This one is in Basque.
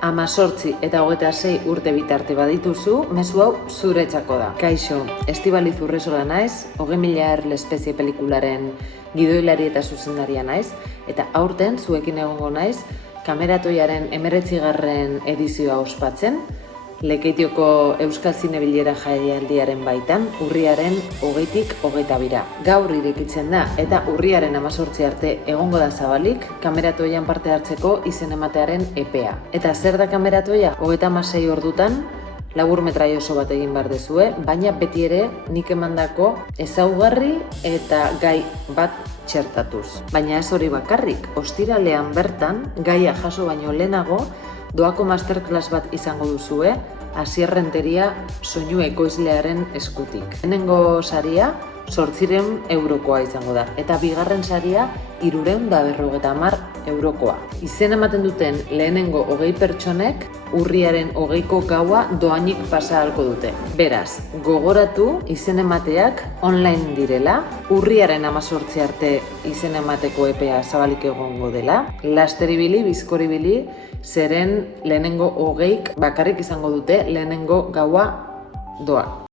18 eta 26 urte bitarte badituzu, mezu hau zuretzako da. Kaixo, Estibaliz Urresola naiz, 20.000 espezie pelikularen gidoilari eta zuzendaria naiz, eta aurten zuekin egongo naiz, Kameratoiaren 19. edizioa ospatzen, Lekeitioko Euskal Zinebilera jaialdiaren baitan, urriaren 20tik 22. Gaur irekitzen da eta urriaren 18 arte egongo da zabalik Kameratoian parte hartzeko izen ematearen epea. Eta zer da Kameratoia? 36 ordutan, labur metrai oso bat egin behar dezue, baina beti ere nik emandako ezaugarri eta gai bat txertatuz. Baina ez hori bakarrik, ostiralean bertan, gaia jaso baino lehenago, doako masterclass bat izango duzue, Asier Renteria soinu ekoizlearen eskutik. Lehenengo saria 800 eurokoa izango da, eta bigarren saria 350 eurokoa. Izen ematen duten lehenengo 20 pertsonek urriaren 20ko gaua doainik pasa ahalko dute. Beraz, gogoratu izen emateak online direla, urriaren 18 arte izen emateko epea zabalik egongo dela, lasteribili, bizkoribili, zeren lehenengo 20 bakarrik izango dute lehenengo gaua doa.